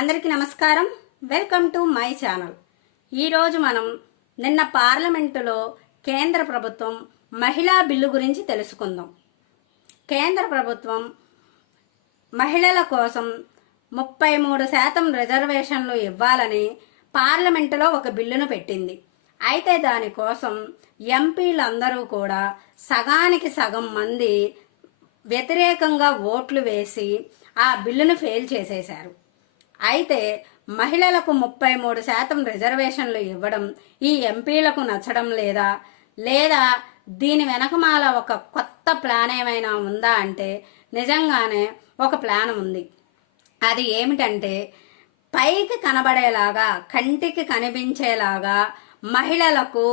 అందరికీ నమస్కారం. Welcome to my channel. ఈరోజు మనం నిన్న పార్లమెంటులో కేంద్ర ప్రభుత్వం మహిళా బిల్లు గురించి తెలుసుకుందాం. కేంద్ర ప్రభుత్వం మహిళల కోసం 33% రిజర్వేషన్లు ఇవ్వాలని పార్లమెంటులో ఒక బిల్లును పెట్టింది. అయితే దానికోసం ఎంపీలందరూ కూడా సగానికి సగం మంది వ్యతిరేకంగా ఓట్లు వేసి ఆ బిల్లును ఫెయిల్ చేసేశారు. అయితే మహిళలకు 33% రిజర్వేషన్లు ఇవ్వడం ఈ ఎంపీలకు నచ్చడం లేదా దీని వెనకమాల ఒక కొత్త ప్లాన్ ఏమైనా ఉందా అంటే నిజంగానే ఒక ప్లాన్ ఉంది. అది ఏమిటంటే పైకి కనబడేలాగా కంటికి కనిపించేలాగా మహిళలకు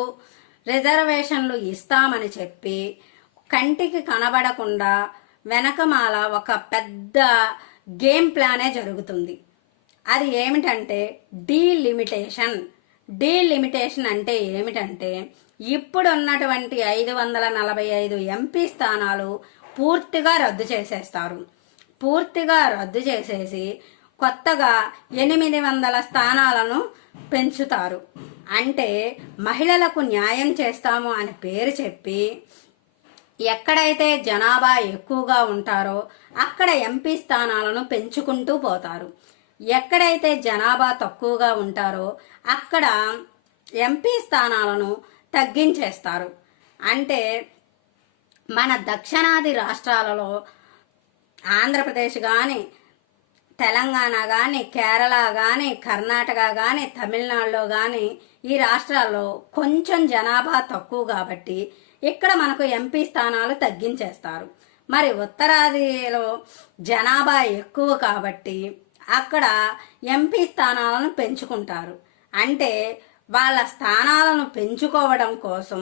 రిజర్వేషన్లు ఇస్తామని చెప్పి కంటికి కనబడకుండా వెనకమాల ఒక పెద్ద గేమ్ ప్లానే జరుగుతుంది. అది ఏమిటంటే డీలిమిటేషన్ అంటే ఏమిటంటే ఇప్పుడు ఉన్నటువంటి 545 ఎంపీ స్థానాలు పూర్తిగా రద్దు చేసేస్తారు. పూర్తిగా రద్దు చేసేసి కొత్తగా 800 స్థానాలను పెంచుతారు. అంటే మహిళలకు న్యాయం చేస్తాము అని పేరు చెప్పి ఎక్కడైతే జనాభా ఎక్కువగా ఉంటారో అక్కడ ఎంపీ స్థానాలను పెంచుకుంటూ పోతారు. ఎక్కడైతే జనాభా తక్కువగా ఉంటారో అక్కడ ఎంపీ స్థానాలను తగ్గించేస్తారు. అంటే మన దక్షిణాది రాష్ట్రాలలో ఆంధ్రప్రదేశ్ కానీ, తెలంగాణ కానీ, కేరళ కానీ, కర్ణాటక కానీ, తమిళనాడులో కానీ ఈ రాష్ట్రాల్లో కొంచెం జనాభా తక్కువ కాబట్టి ఇక్కడ మనకు ఎంపీ స్థానాలు తగ్గించేస్తారు. మరి ఉత్తరాదిలో జనాభా ఎక్కువ కాబట్టి అక్కడ ఎంపీ స్థానాలను పెంచుకుంటారు. అంటే వాళ్ళ స్థానాలను పెంచుకోవడం కోసం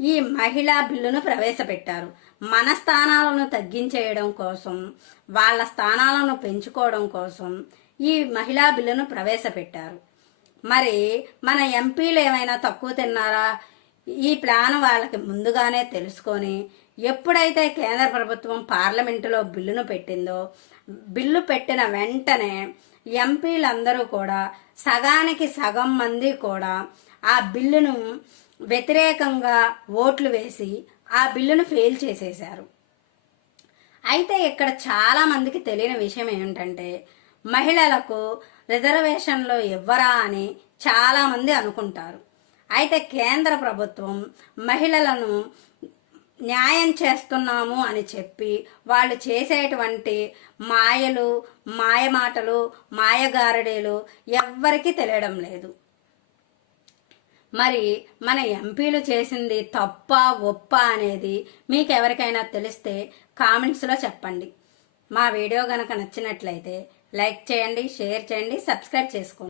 ఈ మహిళా బిల్లును ప్రవేశపెట్టారు. మన స్థానాలను తగ్గించేయడం కోసం, వాళ్ళ స్థానాలను పెంచుకోవడం కోసం ఈ మహిళా బిల్లును ప్రవేశపెట్టారు. మరి మన ఎంపీలు ఏమైనా తక్కువ తిన్నారా? ఈ ప్లాన్ వాళ్ళకి ముందుగానే తెలుసుకొని ఎప్పుడైతే కేంద్ర ప్రభుత్వం పార్లమెంటులో బిల్లును పెట్టిందో బిల్లు పెట్టిన వెంటనే ఎంపీలందరూ కూడా సగానికి సగం మంది కూడా ఆ బిల్లును వ్యతిరేకంగా ఓట్లు వేసి ఆ బిల్లును ఫెయిల్ చేసేశారు. అయితే ఇక్కడ చాలా మందికి తెలియని విషయం ఏమిటంటే మహిళలకు రిజర్వేషన్లు ఇవ్వరా అని చాలా మంది అనుకుంటారు. అయితే కేంద్ర ప్రభుత్వం మహిళలను న్యాయం చేస్తున్నాము అని చెప్పి వాళ్ళు చేసేటువంటి మాయలు, మాయమాటలు, మాయగారడీలు ఎవ్వరికీ తెలియడం లేదు. మరి మన ఎంపీలు చేసింది తప్ప ఒప్ప అనేది మీకు ఎవరికైనా తెలిస్తే కామెంట్స్లో చెప్పండి. మా వీడియో గనక నచ్చినట్లయితే లైక్ చేయండి, షేర్ చేయండి, సబ్స్క్రైబ్ చేసుకోండి.